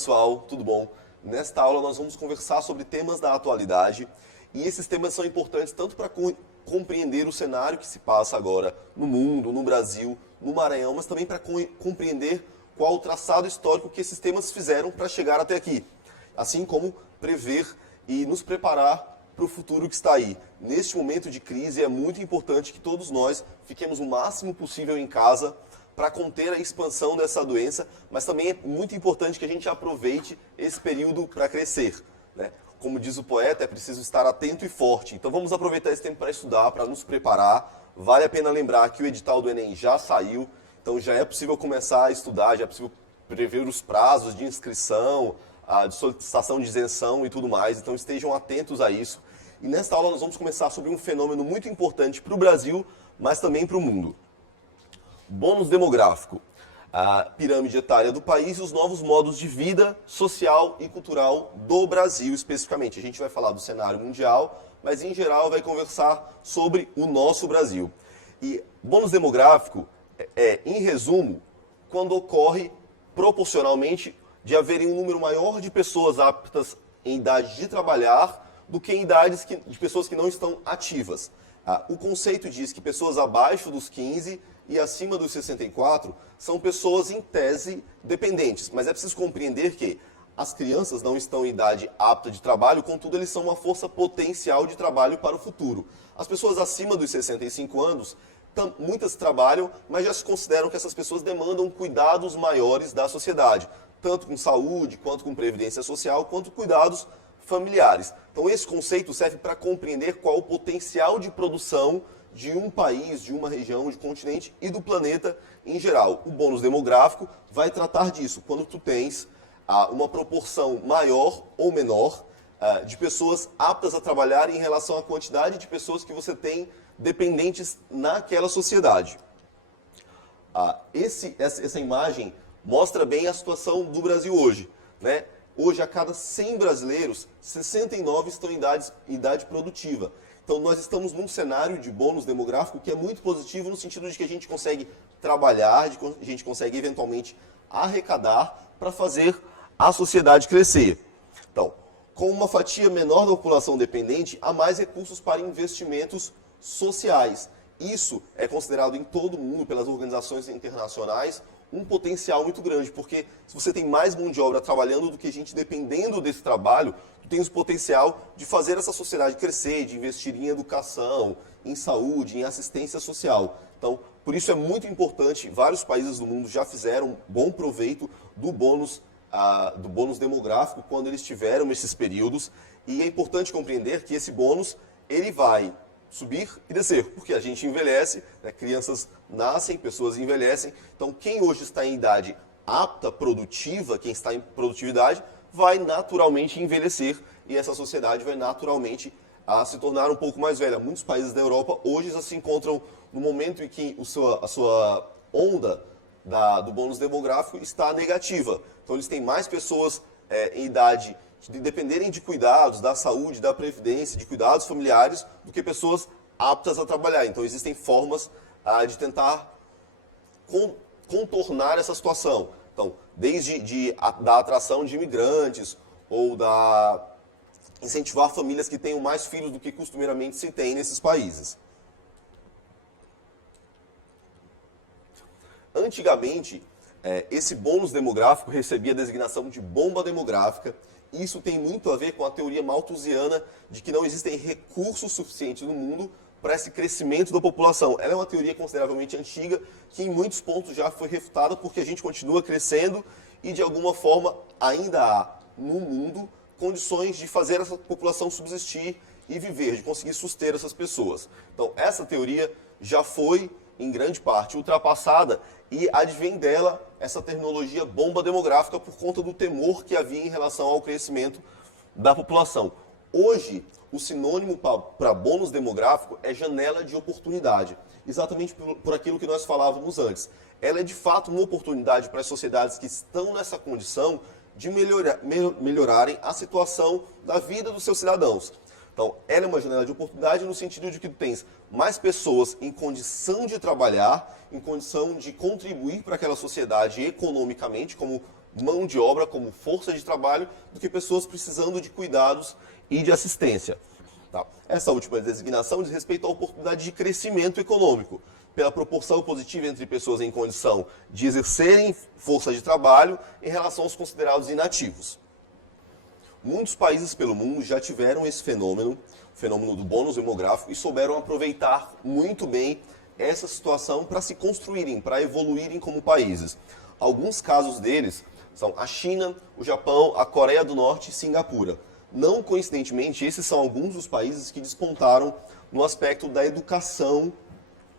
pessoal, tudo bom? Nesta aula nós vamos conversar sobre temas da atualidade e esses temas são importantes tanto para compreender o cenário que se passa agora no mundo, no Brasil, no Maranhão, mas também para compreender qual o traçado histórico que esses temas fizeram para chegar até aqui, assim como prever e nos preparar para o futuro que está aí. Neste momento de crise é muito importante que todos nós fiquemos o máximo possível em casa para conter a expansão dessa doença, mas também é muito importante que a gente aproveite esse período para crescer, né? Como diz o poeta, é preciso estar atento e forte. Então vamos aproveitar esse tempo para estudar, para nos preparar. Vale a pena lembrar que o edital do Enem já saiu, então já é possível começar a estudar, já é possível prever os prazos de inscrição, de solicitação de isenção e tudo mais, então estejam atentos a isso. E nesta aula nós vamos começar sobre um fenômeno muito importante para o Brasil, mas também para o mundo. Bônus demográfico, a pirâmide etária do país e os novos modos de vida social e cultural do Brasil especificamente. A gente vai falar do cenário mundial, mas em geral vai conversar sobre o nosso Brasil. E bônus demográfico em resumo, quando ocorre proporcionalmente de haverem um número maior de pessoas aptas em idade de trabalhar do que em idades de pessoas que não estão ativas. O conceito diz que pessoas abaixo dos 15 e acima dos 64 são pessoas, em tese, dependentes. Mas é preciso compreender que as crianças não estão em idade apta de trabalho, contudo, eles são uma força potencial de trabalho para o futuro. As pessoas acima dos 65 anos, muitas trabalham, mas já se consideram que essas pessoas demandam cuidados maiores da sociedade, tanto com saúde, quanto com previdência social, quanto cuidados familiares. Então esse conceito serve para compreender qual o potencial de produção de um país, de uma região, de continente e do planeta em geral. O bônus demográfico vai tratar disso, quando tu tens uma proporção maior ou menor de pessoas aptas a trabalhar em relação à quantidade de pessoas que você tem dependentes naquela sociedade. Essa imagem mostra bem a situação do Brasil hoje, né? Hoje, a cada 100 brasileiros, 69 estão em idade produtiva. Então, nós estamos num cenário de bônus demográfico que é muito positivo no sentido de que a gente consegue trabalhar, a gente consegue, eventualmente, arrecadar para fazer a sociedade crescer. Então, com uma fatia menor da população dependente, há mais recursos para investimentos sociais. Isso é considerado em todo o mundo, pelas organizações internacionais, um potencial muito grande, porque se você tem mais mão de obra trabalhando do que gente dependendo desse trabalho, tu tens o potencial de fazer essa sociedade crescer, de investir em educação, em saúde, em assistência social. Então, por isso é muito importante, vários países do mundo já fizeram bom proveito do bônus demográfico quando eles tiveram esses períodos, e é importante compreender que esse bônus ele vai subir e descer, porque a gente envelhece, né? Crianças nascem, pessoas envelhecem, então quem hoje está em idade apta, produtiva, quem está em produtividade, vai naturalmente envelhecer e essa sociedade vai naturalmente se tornar um pouco mais velha. Muitos países da Europa hoje já se encontram no momento em que a sua onda do bônus demográfico está negativa. Então eles têm mais pessoas em idade de dependerem de cuidados, da saúde, da previdência, de cuidados familiares, do que pessoas aptas a trabalhar. Então existem formas de tentar contornar essa situação. Então, desde da atração de imigrantes, ou da incentivar famílias que tenham mais filhos do que costumeiramente se tem nesses países. Antigamente, esse bônus demográfico recebia a designação de bomba demográfica. Isso tem muito a ver com a teoria malthusiana de que não existem recursos suficientes no mundo para esse crescimento da população. Ela é uma teoria consideravelmente antiga, que em muitos pontos já foi refutada, porque a gente continua crescendo e, de alguma forma, ainda há no mundo condições de fazer essa população subsistir e viver, de conseguir suster essas pessoas. Então, essa teoria já foi, em grande parte, ultrapassada e advém dela essa terminologia bomba demográfica por conta do temor que havia em relação ao crescimento da população. Hoje, o sinônimo para bônus demográfico é janela de oportunidade, exatamente por aquilo que nós falávamos antes. Ela é, de fato, uma oportunidade para as sociedades que estão nessa condição de melhorarem a situação da vida dos seus cidadãos. Então, ela é uma janela de oportunidade no sentido de que tu tens mais pessoas em condição de trabalhar, em condição de contribuir para aquela sociedade economicamente, como mão de obra, como força de trabalho, do que pessoas precisando de cuidados e de assistência. Tá? Essa última designação diz respeito à oportunidade de crescimento econômico, pela proporção positiva entre pessoas em condição de exercerem força de trabalho em relação aos considerados inativos. Muitos países pelo mundo já tiveram esse fenômeno, o fenômeno do bônus demográfico, e souberam aproveitar muito bem essa situação para se construírem, para evoluírem como países. Alguns casos deles são a China, o Japão, a Coreia do Norte e Singapura. Não coincidentemente, esses são alguns dos países que despontaram no aspecto da educação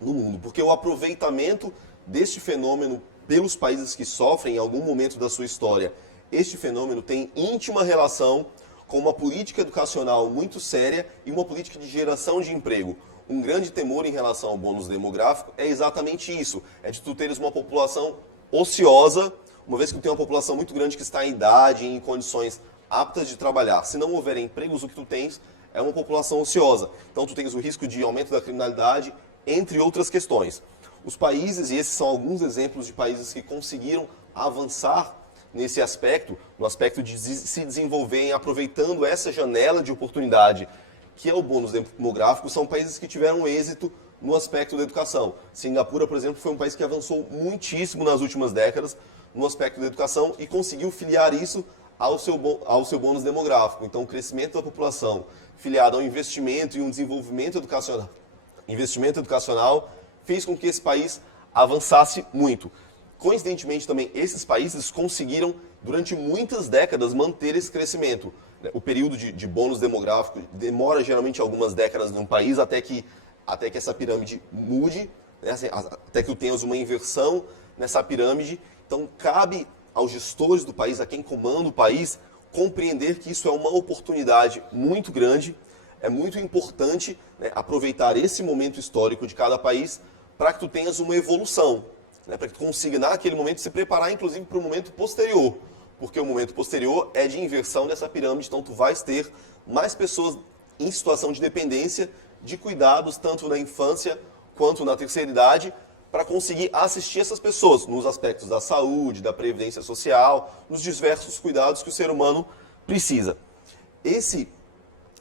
no mundo, porque o aproveitamento deste fenômeno pelos países que sofrem em algum momento da sua história, este fenômeno tem íntima relação com uma política educacional muito séria e uma política de geração de emprego. Um grande temor em relação ao bônus demográfico é exatamente isso, é de tu teres uma população ociosa, uma vez que tu tem uma população muito grande que está em idade e em condições aptas de trabalhar. Se não houver empregos, o que tu tens é uma população ociosa. Então tu tens o risco de aumento da criminalidade, entre outras questões. Os países, e esses são alguns exemplos de países que conseguiram avançar nesse aspecto, no aspecto de se desenvolverem aproveitando essa janela de oportunidade, que é o bônus demográfico, são países que tiveram êxito no aspecto da educação. Singapura, por exemplo, foi um país que avançou muitíssimo nas últimas décadas no aspecto da educação e conseguiu filiar isso ao seu bônus demográfico. Então, o crescimento da população filiado ao investimento e um desenvolvimento educacional fez com que esse país avançasse muito. Coincidentemente também, esses países conseguiram, durante muitas décadas, manter esse crescimento. O período de bônus demográfico demora geralmente algumas décadas num país até que essa pirâmide mude, né? Até que tu tenhas uma inversão nessa pirâmide. Então, cabe aos gestores do país, a quem comanda o país, compreender que isso é uma oportunidade muito grande. É muito importante, né, aproveitar esse momento histórico de cada país para que tu tenhas uma evolução, né, para que tu consiga, naquele momento, se preparar, inclusive, para o momento posterior. Porque o momento posterior é de inversão dessa pirâmide, então tu vais ter mais pessoas em situação de dependência, de cuidados, tanto na infância quanto na terceira idade, para conseguir assistir essas pessoas nos aspectos da saúde, da previdência social, nos diversos cuidados que o ser humano precisa. Esse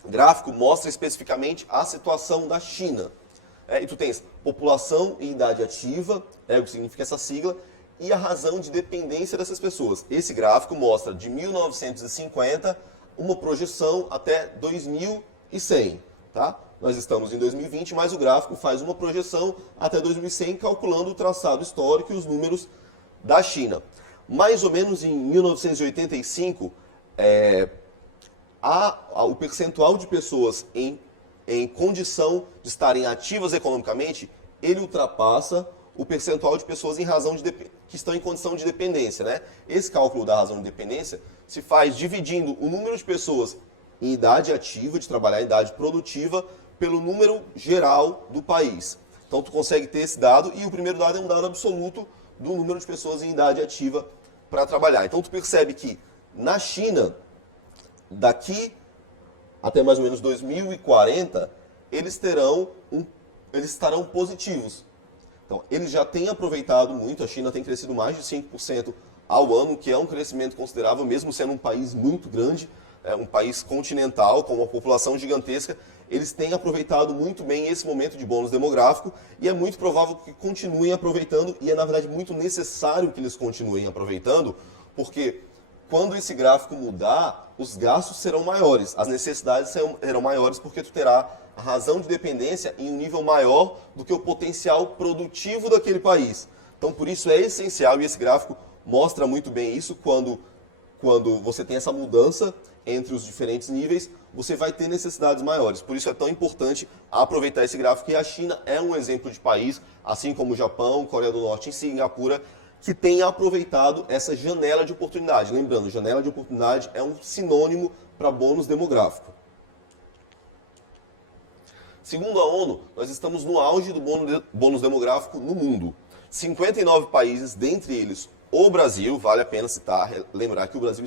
gráfico mostra especificamente a situação da China. E tu tens população e idade ativa, o que significa essa sigla, e a razão de dependência dessas pessoas. Esse gráfico mostra de 1950 uma projeção até 2100. Tá? Nós estamos em 2020, mas o gráfico faz uma projeção até 2100, calculando o traçado histórico e os números da China. Mais ou menos em 1985, o percentual de pessoas em condição de estarem ativas economicamente, ele ultrapassa o percentual de pessoas que estão em condição de dependência. Né? Esse cálculo da razão de dependência se faz dividindo o número de pessoas em idade ativa, de trabalhar em idade produtiva, pelo número geral do país. Então tu consegue ter esse dado, e o primeiro dado é um dado absoluto do número de pessoas em idade ativa para trabalhar. Então tu percebe que na China, daqui até mais ou menos 2040, eles estarão positivos. Então, eles já têm aproveitado muito, a China tem crescido mais de 5% ao ano, que é um crescimento considerável, mesmo sendo um país muito grande, um país continental, com uma população gigantesca. Eles têm aproveitado muito bem esse momento de bônus demográfico, e é muito provável que continuem aproveitando, e é, na verdade, muito necessário que eles continuem aproveitando, porque quando esse gráfico mudar, os gastos serão maiores, as necessidades serão maiores, porque tu terá a razão de dependência em um nível maior do que o potencial produtivo daquele país. Então, por isso é essencial, e esse gráfico mostra muito bem isso, quando você tem essa mudança entre os diferentes níveis, você vai ter necessidades maiores. Por isso é tão importante aproveitar esse gráfico, e a China é um exemplo de país, assim como o Japão, Coreia do Norte e Singapura, que tem aproveitado essa janela de oportunidade. Lembrando, janela de oportunidade é um sinônimo para bônus demográfico. Segundo a ONU, nós estamos no auge do bônus demográfico no mundo. 59 países, dentre eles o Brasil, vale a pena lembrar que o Brasil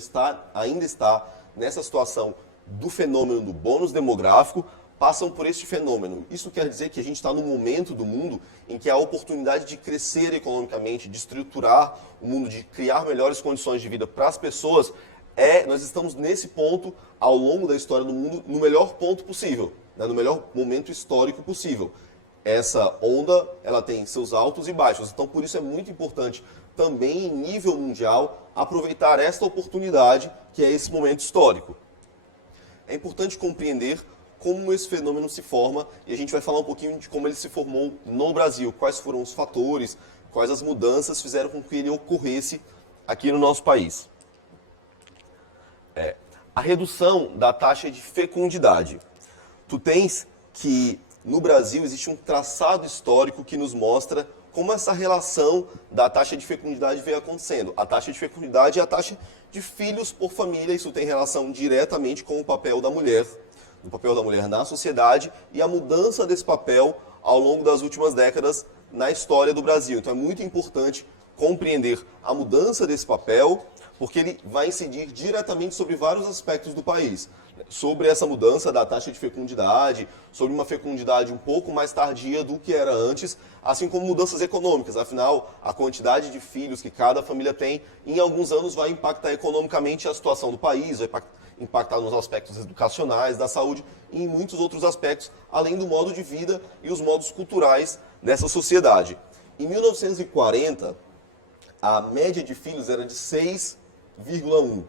ainda está nessa situação do fenômeno do bônus demográfico, passam por este fenômeno. Isso quer dizer que a gente está num momento do mundo em que a oportunidade de crescer economicamente, de estruturar o mundo, de criar melhores condições de vida para as pessoas, nós estamos nesse ponto, ao longo da história do mundo, no melhor ponto possível, né, no melhor momento histórico possível. Essa onda, ela tem seus altos e baixos, então por isso é muito importante também em nível mundial aproveitar esta oportunidade que é esse momento histórico. É importante compreender como esse fenômeno se forma e a gente vai falar um pouquinho de como ele se formou no Brasil, quais foram os fatores, quais as mudanças fizeram com que ele ocorresse aqui no nosso país. A redução da taxa de fecundidade. Tu tens que no Brasil existe um traçado histórico que nos mostra como essa relação da taxa de fecundidade vem acontecendo. A taxa de fecundidade é a taxa de filhos por família, isso tem relação diretamente com o papel da mulher na sociedade e a mudança desse papel ao longo das últimas décadas na história do Brasil. Então é muito importante compreender a mudança desse papel, porque ele vai incidir diretamente sobre vários aspectos do país. Sobre essa mudança da taxa de fecundidade, sobre uma fecundidade um pouco mais tardia do que era antes, assim como mudanças econômicas. Afinal, a quantidade de filhos que cada família tem, em alguns anos vai impactar economicamente a situação do país, vai impactar nos aspectos educacionais, da saúde e em muitos outros aspectos, além do modo de vida e os modos culturais dessa sociedade. Em 1940, a média de filhos era de 6,1.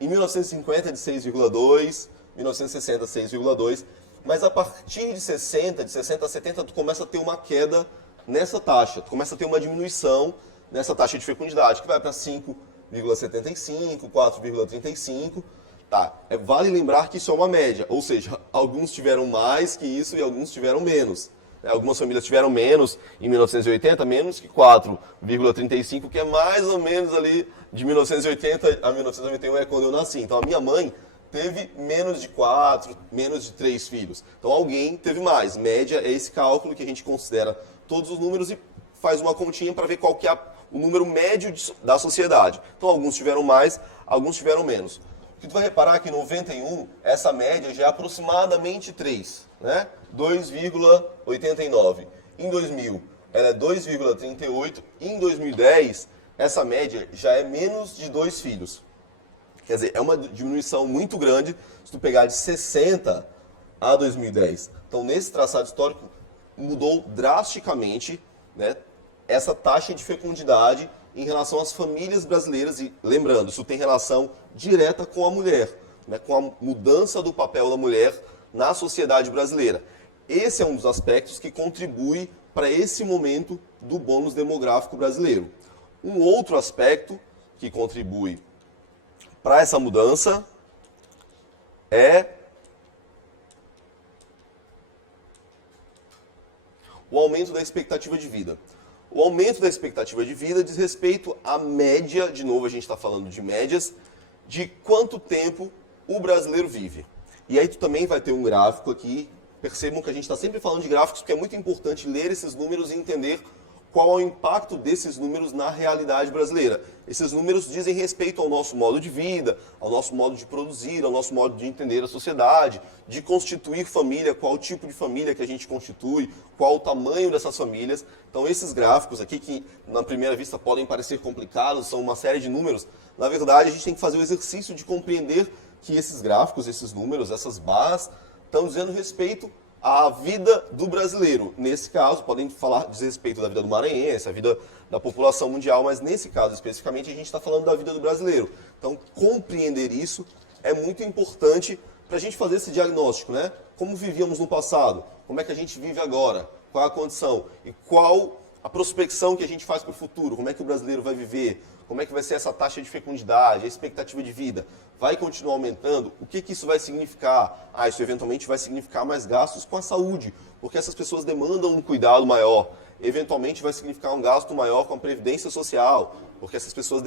Em 1950 de 6,2, 1960 6,2, mas a partir de 60 a 70, tu começa a ter uma queda nessa taxa, tu começa a ter uma diminuição nessa taxa de fecundidade, que vai para 5,75, 4,35, tá? Vale lembrar que isso é uma média, ou seja, alguns tiveram mais que isso e alguns tiveram menos. Algumas famílias tiveram menos em 1980, menos que 4,35, que é mais ou menos ali de 1980 a 1991 é quando eu nasci. Então a minha mãe teve menos de 4, menos de 3 filhos. Então alguém teve mais. Média é esse cálculo que a gente considera todos os números e faz uma continha para ver qual que é o número médio da sociedade. Então alguns tiveram mais, alguns tiveram menos. O que tu vai reparar é que em 91, essa média já é aproximadamente 3, né? 2,89. Em 2000, ela é 2,38. Em 2010, essa média já é menos de 2 filhos. Quer dizer, é uma diminuição muito grande se tu pegar de 60 a 2010. Então, nesse traçado histórico, mudou drasticamente, né, essa taxa de fecundidade em relação às famílias brasileiras. E, lembrando, isso tem relação direta com a mulher, né, com a mudança do papel da mulher na sociedade brasileira. Esse é um dos aspectos que contribui para esse momento do bônus demográfico brasileiro. Um outro aspecto que contribui para essa mudança é o aumento da expectativa de vida. O aumento da expectativa de vida diz respeito à média, de novo a gente está falando de médias, de quanto tempo o brasileiro vive. E aí tu também vai ter um gráfico aqui. Percebam que a gente está sempre falando de gráficos porque é muito importante ler esses números e entender qual é o impacto desses números na realidade brasileira. Esses números dizem respeito ao nosso modo de vida, ao nosso modo de produzir, ao nosso modo de entender a sociedade, de constituir família, qual o tipo de família que a gente constitui, qual o tamanho dessas famílias. Então esses gráficos aqui, que na primeira vista podem parecer complicados, são uma série de números, na verdade a gente tem que fazer o exercício de compreender que esses gráficos, esses números, essas barras, estão dizendo respeito à vida do brasileiro. Nesse caso, podem falar dizer respeito da vida do maranhense, a vida da população mundial, mas nesse caso especificamente a gente está falando da vida do brasileiro. Então, compreender isso é muito importante para a gente fazer esse diagnóstico, né? Como vivíamos no passado, como é que a gente vive agora, qual a condição e qual a prospecção que a gente faz para o futuro, como é que o brasileiro vai viver, como é que vai ser essa taxa de fecundidade, a expectativa de vida, vai continuar aumentando? O que isso vai significar? Isso eventualmente vai significar mais gastos com a saúde, porque essas pessoas demandam um cuidado maior. Eventualmente vai significar um gasto maior com a previdência social, porque essas pessoas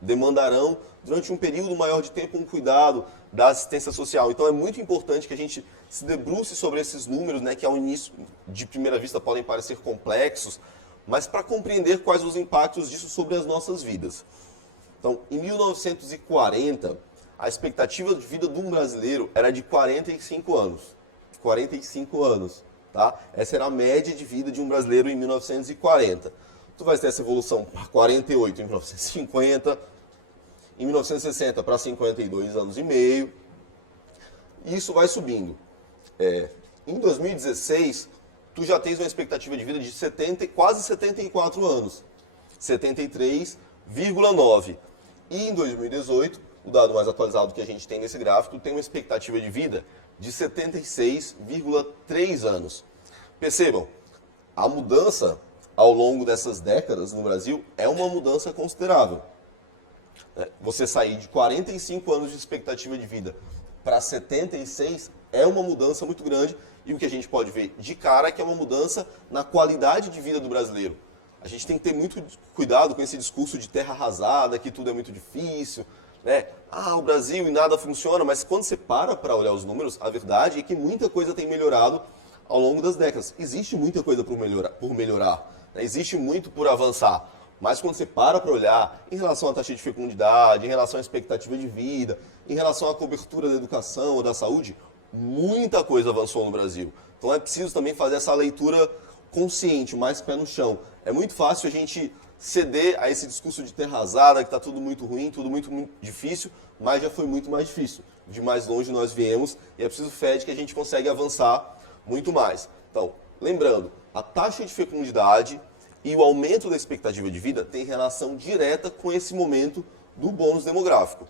demandarão, durante um período maior de tempo, um cuidado da assistência social. Então é muito importante que a gente se debruce sobre esses números, né, que ao início, de primeira vista, podem parecer complexos, mas para compreender quais os impactos disso sobre as nossas vidas. Então, em 1940, a expectativa de vida de um brasileiro era de 45 anos. 45 anos. Tá? Essa era a média de vida de um brasileiro em 1940. Tu vai ter essa evolução para 48 em 1950, em 1960 para 52 anos e meio. E isso vai subindo. Em 2016, tu já tens uma expectativa de vida de quase 74 anos. 73,9. E em 2018, o dado mais atualizado que a gente tem nesse gráfico, tem uma expectativa de vida de 76,3 anos. Percebam, a mudança ao longo dessas décadas no Brasil é uma mudança considerável. Você sair de 45 anos de expectativa de vida para 76 é uma mudança muito grande e o que a gente pode ver de cara é que é uma mudança na qualidade de vida do brasileiro. A gente tem que ter muito cuidado com esse discurso de terra arrasada, que tudo é muito difícil, né? O Brasil e nada funciona, mas quando você para olhar os números, a verdade é que muita coisa tem melhorado ao longo das décadas. Existe muita coisa por melhorar, né? Existe muito por avançar. Mas quando você para olhar em relação à taxa de fecundidade, em relação à expectativa de vida, em relação à cobertura da educação ou da saúde, muita coisa avançou no Brasil. Então é preciso também fazer essa leitura consciente, mais pé no chão. É muito fácil a gente ceder a esse discurso de terra arrasada, que está tudo muito ruim, tudo muito difícil, mas já foi muito mais difícil. De mais longe nós viemos e é preciso fé de que a gente consegue avançar muito mais. Então, lembrando, a taxa de fecundidade e o aumento da expectativa de vida tem relação direta com esse momento do bônus demográfico.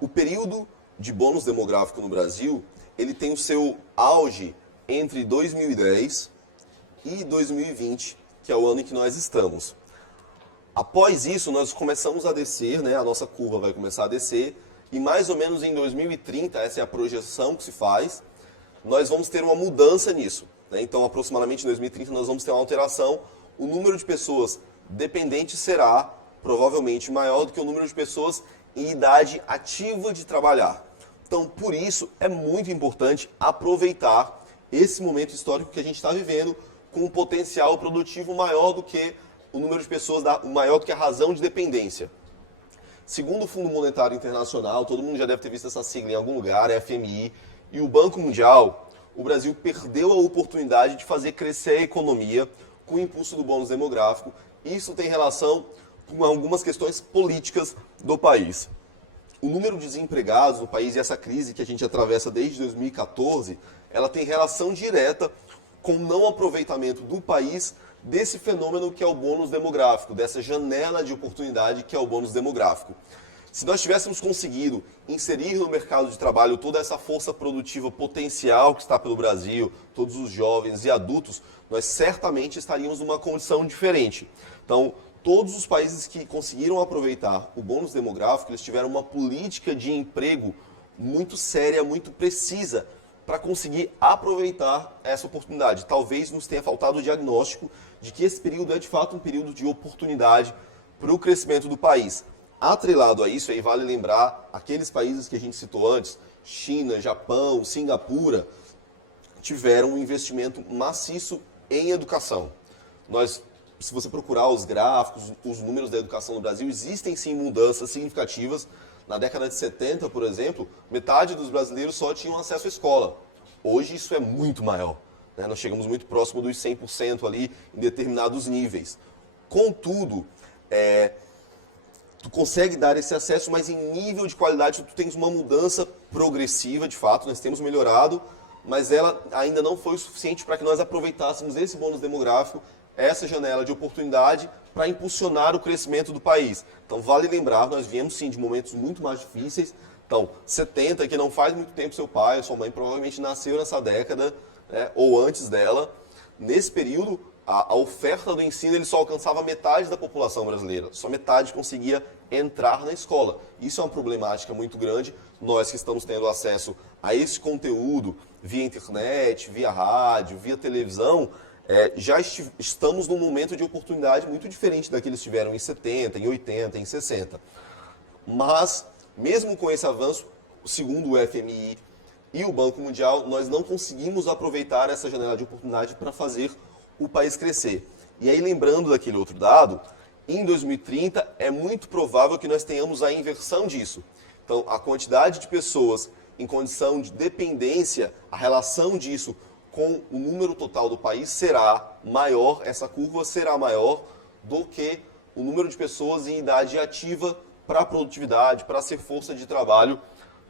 O período de bônus demográfico no Brasil, ele tem o seu auge entre 2010 e 2020, que é o ano em que nós estamos. Após isso, nós começamos a descer, né? A nossa curva vai começar a descer, e mais ou menos em 2030, essa é a projeção que se faz, nós vamos ter uma mudança nisso, né? Então, aproximadamente em 2030, nós vamos ter uma alteração. O número de pessoas dependentes será provavelmente maior do que o número de pessoas em idade ativa de trabalhar. Então, por isso, é muito importante aproveitar esse momento histórico que a gente está vivendo com um potencial produtivo maior do que o número de pessoas, maior do que a razão de dependência. Segundo o Fundo Monetário Internacional, todo mundo já deve ter visto essa sigla em algum lugar, é FMI, e o Banco Mundial, o Brasil perdeu a oportunidade de fazer crescer a economia com o impulso do bônus demográfico. Isso tem relação com algumas questões políticas do país. O número de desempregados no país e essa crise que a gente atravessa desde 2014, ela tem relação direta com o não aproveitamento do país desse fenômeno que é o bônus demográfico, dessa janela de oportunidade que é o bônus demográfico. Se nós tivéssemos conseguido inserir no mercado de trabalho toda essa força produtiva potencial que está pelo Brasil, todos os jovens e adultos, nós certamente estaríamos numa condição diferente. Então, todos os países que conseguiram aproveitar o bônus demográfico, eles tiveram uma política de emprego muito séria, muito precisa, para conseguir aproveitar essa oportunidade. Talvez nos tenha faltado o diagnóstico de que esse período é de fato um período de oportunidade para o crescimento do país. Atrelado a isso, aí vale lembrar aqueles países que a gente citou antes, China, Japão, Singapura, tiveram um investimento maciço em educação. Se você procurar os gráficos, os números da educação no Brasil, existem sim mudanças significativas. Na década de 70, por exemplo, metade dos brasileiros só tinham acesso à escola. Hoje isso é muito maior, né? Nós chegamos muito próximo dos 100% ali em determinados níveis. Contudo, tu consegue dar esse acesso, mas em nível de qualidade tu tens uma mudança progressiva, de fato, nós temos melhorado, mas ela ainda não foi o suficiente para que nós aproveitássemos esse bônus demográfico, essa janela de oportunidade para impulsionar o crescimento do país. Então, vale lembrar, nós viemos sim de momentos muito mais difíceis. Então, 70, que não faz muito tempo seu pai ou sua mãe provavelmente nasceu nessa década, né, ou antes dela. Nesse período, a oferta do ensino ele só alcançava metade da população brasileira. Só metade conseguia entrar na escola. Isso é uma problemática muito grande. Nós que estamos tendo acesso a esse conteúdo via internet, via rádio, via televisão, já estamos num momento de oportunidade muito diferente daqueles que tiveram em 70, em 80, em 60. Mas, mesmo com esse avanço, segundo o FMI e o Banco Mundial, nós não conseguimos aproveitar essa janela de oportunidade para fazer o país crescer. E aí, lembrando daquele outro dado, em 2030 é muito provável que nós tenhamos a inversão disso. Então, a quantidade de pessoas em condição de dependência, a relação disso com o número total do país será maior, essa curva será maior do que o número de pessoas em idade ativa para a produtividade, para ser força de trabalho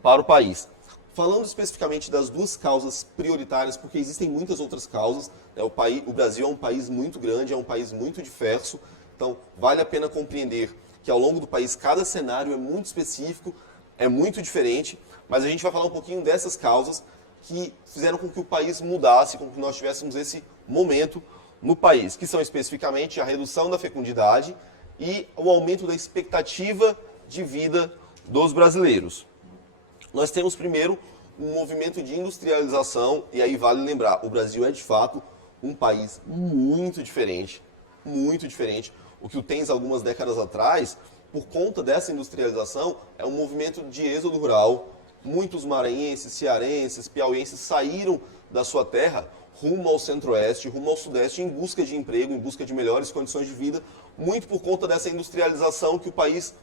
para o país. Falando especificamente das duas causas prioritárias, porque existem muitas outras causas, né? O Brasil é um país muito grande, é um país muito diverso, então vale a pena compreender que ao longo do país cada cenário é muito específico, é muito diferente, mas a gente vai falar um pouquinho dessas causas que fizeram com que o país mudasse, com que nós tivéssemos esse momento no país, que são especificamente a redução da fecundidade e o aumento da expectativa de vida dos brasileiros. Nós temos primeiro um movimento de industrialização, e aí vale lembrar, o Brasil é de fato um país muito diferente, muito diferente. O que o tens algumas décadas atrás, por conta dessa industrialização, é um movimento de êxodo rural. Muitos maranhenses, cearenses, piauienses saíram da sua terra rumo ao centro-oeste, rumo ao sudeste, em busca de emprego, em busca de melhores condições de vida, muito por conta dessa industrialização que o país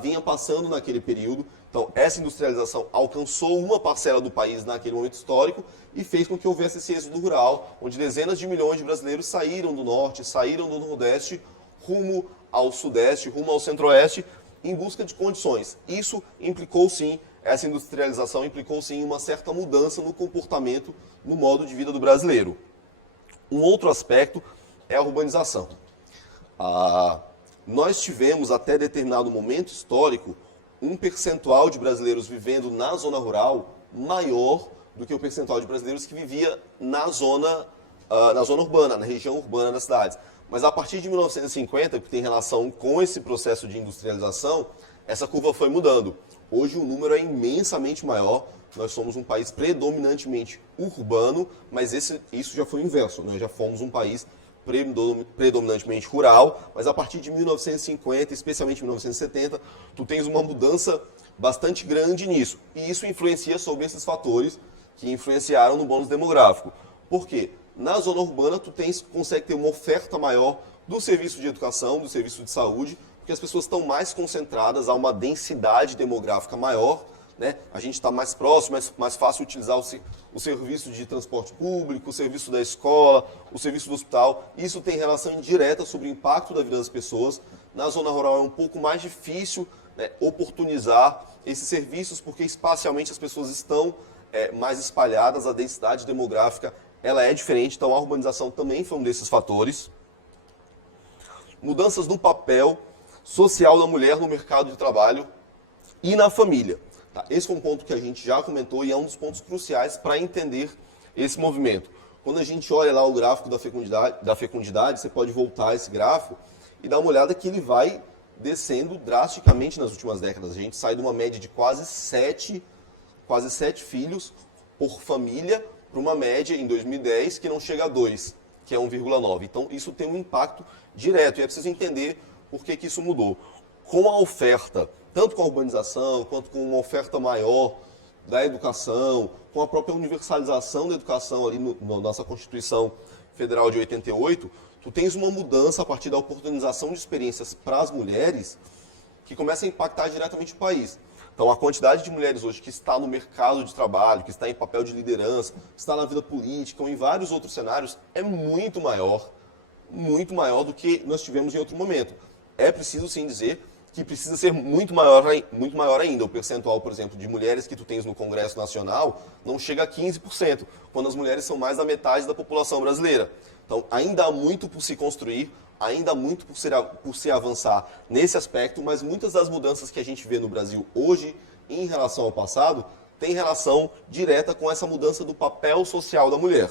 vinha passando naquele período. Então, essa industrialização alcançou uma parcela do país naquele momento histórico e fez com que houvesse esse êxodo rural, onde dezenas de milhões de brasileiros saíram do norte, saíram do nordeste, rumo ao sudeste, rumo ao centro-oeste, em busca de condições. Isso implicou, sim, essa industrialização implicou, sim, uma certa mudança no comportamento, no modo de vida do brasileiro. Um outro aspecto é a urbanização. Nós tivemos, até determinado momento histórico, um percentual de brasileiros vivendo na zona rural maior do que o percentual de brasileiros que vivia na zona urbana, na região urbana das cidades. Mas a partir de 1950, que tem relação com esse processo de industrialização, essa curva foi mudando. Hoje o número é imensamente maior, nós somos um país predominantemente urbano, mas isso já foi o inverso, nós já fomos um país predominantemente rural, mas a partir de 1950, especialmente 1970, tu tens uma mudança bastante grande nisso. E isso influencia sobre esses fatores que influenciaram no bônus demográfico. Por quê? Na zona urbana, tu consegue ter uma oferta maior do serviço de educação, do serviço de saúde, porque as pessoas estão mais concentradas, há uma densidade demográfica maior, né? A gente está mais próximo, mais fácil utilizar o serviço de transporte público, o serviço da escola, o serviço do hospital. Isso tem relação indireta sobre o impacto da vida das pessoas. Na zona rural é um pouco mais difícil, né, oportunizar esses serviços, porque espacialmente as pessoas estão mais espalhadas, a densidade demográfica ela é diferente, então a urbanização também foi um desses fatores. Mudanças no papel social da mulher no mercado de trabalho e na família. Tá? Esse foi um ponto que a gente já comentou e é um dos pontos cruciais para entender esse movimento. Quando a gente olha lá o gráfico da fecundidade, você pode voltar esse gráfico e dar uma olhada que ele vai descendo drasticamente nas últimas décadas. A gente sai de uma média de quase 7 filhos por família para uma média em 2010 que não chega a 2, que é 1,9. Então isso tem um impacto direto e é preciso entender por que isso mudou. Com a oferta, tanto com a urbanização, quanto com uma oferta maior da educação, com a própria universalização da educação ali na nossa Constituição Federal de 88, tu tens uma mudança a partir da oportunização de experiências para as mulheres que começa a impactar diretamente o país. Então, a quantidade de mulheres hoje que está no mercado de trabalho, que está em papel de liderança, que está na vida política ou em vários outros cenários, é muito maior do que nós tivemos em outro momento. É preciso, sim, dizer que precisa ser muito maior ainda. O percentual, por exemplo, de mulheres que tu tens no Congresso Nacional não chega a 15%, quando as mulheres são mais da metade da população brasileira. Então, ainda há muito por se construir, ainda há muito por se avançar nesse aspecto, mas muitas das mudanças que a gente vê no Brasil hoje, em relação ao passado, tem relação direta com essa mudança do papel social da mulher.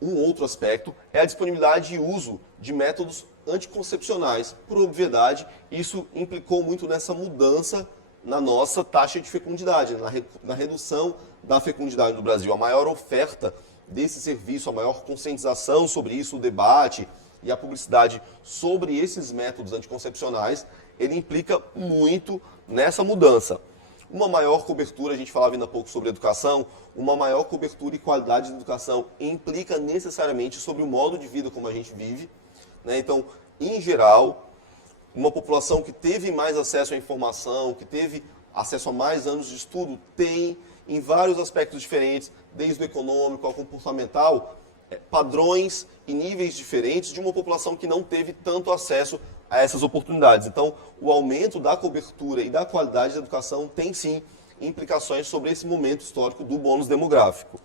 Um outro aspecto é a disponibilidade e uso de métodos anticoncepcionais. Por obviedade, isso implicou muito nessa mudança na nossa taxa de fecundidade, na redução da fecundidade do Brasil. A maior oferta desse serviço, a maior conscientização sobre isso, o debate e a publicidade sobre esses métodos anticoncepcionais, ele implica muito nessa mudança. Uma maior cobertura, a gente falava ainda há pouco sobre educação, uma maior cobertura e qualidade de educação implica necessariamente sobre o modo de vida como a gente vive, né? Então, em geral, Uma população que teve mais acesso à informação, que teve acesso a mais anos de estudo, tem, em vários aspectos diferentes, desde o econômico ao comportamental, padrões e níveis diferentes de uma população que não teve tanto acesso a essas oportunidades. Então, o aumento da cobertura e da qualidade da educação tem, sim, implicações sobre esse momento histórico do bônus demográfico.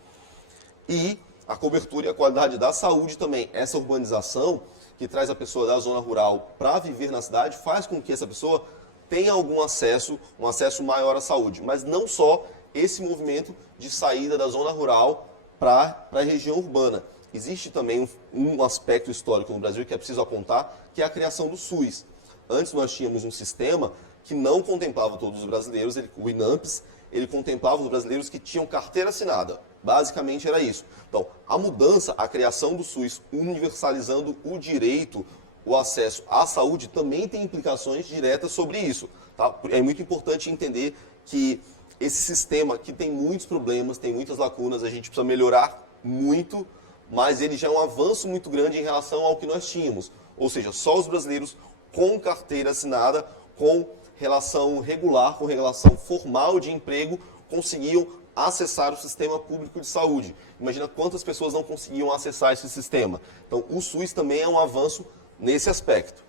E a cobertura e a qualidade da saúde também. Essa urbanização que traz a pessoa da zona rural para viver na cidade faz com que essa pessoa tenha algum acesso, um acesso maior à saúde. Mas não só esse movimento de saída da zona rural para a região urbana. Existe também um aspecto histórico no Brasil que é preciso apontar, que é a criação do SUS. Antes nós tínhamos um sistema que não contemplava todos os brasileiros, o INAMPS, ele contemplava os brasileiros que tinham carteira assinada. Basicamente era isso. Então, a mudança, a criação do SUS, universalizando o direito, o acesso à saúde, também tem implicações diretas sobre isso. Tá? É muito importante entender que esse sistema que tem muitos problemas, tem muitas lacunas, a gente precisa melhorar muito, mas ele já é um avanço muito grande em relação ao que nós tínhamos. Ou seja, só os brasileiros com carteira assinada, com relação regular, com relação formal de emprego, conseguiam acessar o sistema público de saúde. Imagina quantas pessoas não conseguiam acessar esse sistema. Então, o SUS também é um avanço nesse aspecto.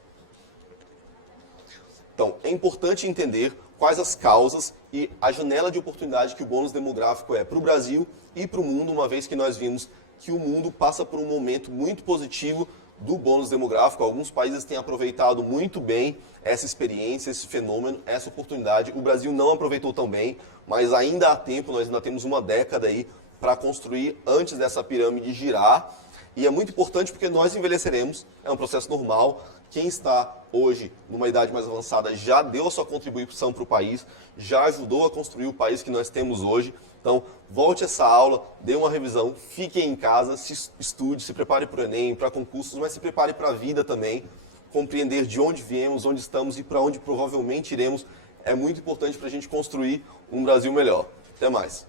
Então, é importante entender quais as causas e a janela de oportunidade que o bônus demográfico é para o Brasil e para o mundo, uma vez que nós vimos que o mundo passa por um momento muito positivo do bônus demográfico. Alguns países têm aproveitado muito bem essa experiência, esse fenômeno, essa oportunidade. O Brasil não aproveitou tão bem, mas ainda há tempo, nós ainda temos uma década aí para construir antes dessa pirâmide girar. E é muito importante porque nós envelheceremos, é um processo normal. Quem está hoje numa idade mais avançada já deu a sua contribuição para o país, já ajudou a construir o país que nós temos hoje. Então, volte essa aula, dê uma revisão, fique em casa, se estude, se prepare para o Enem, para concursos, mas se prepare para a vida também. Compreender de onde viemos, onde estamos e para onde provavelmente iremos é muito importante para a gente construir um Brasil melhor. Até mais.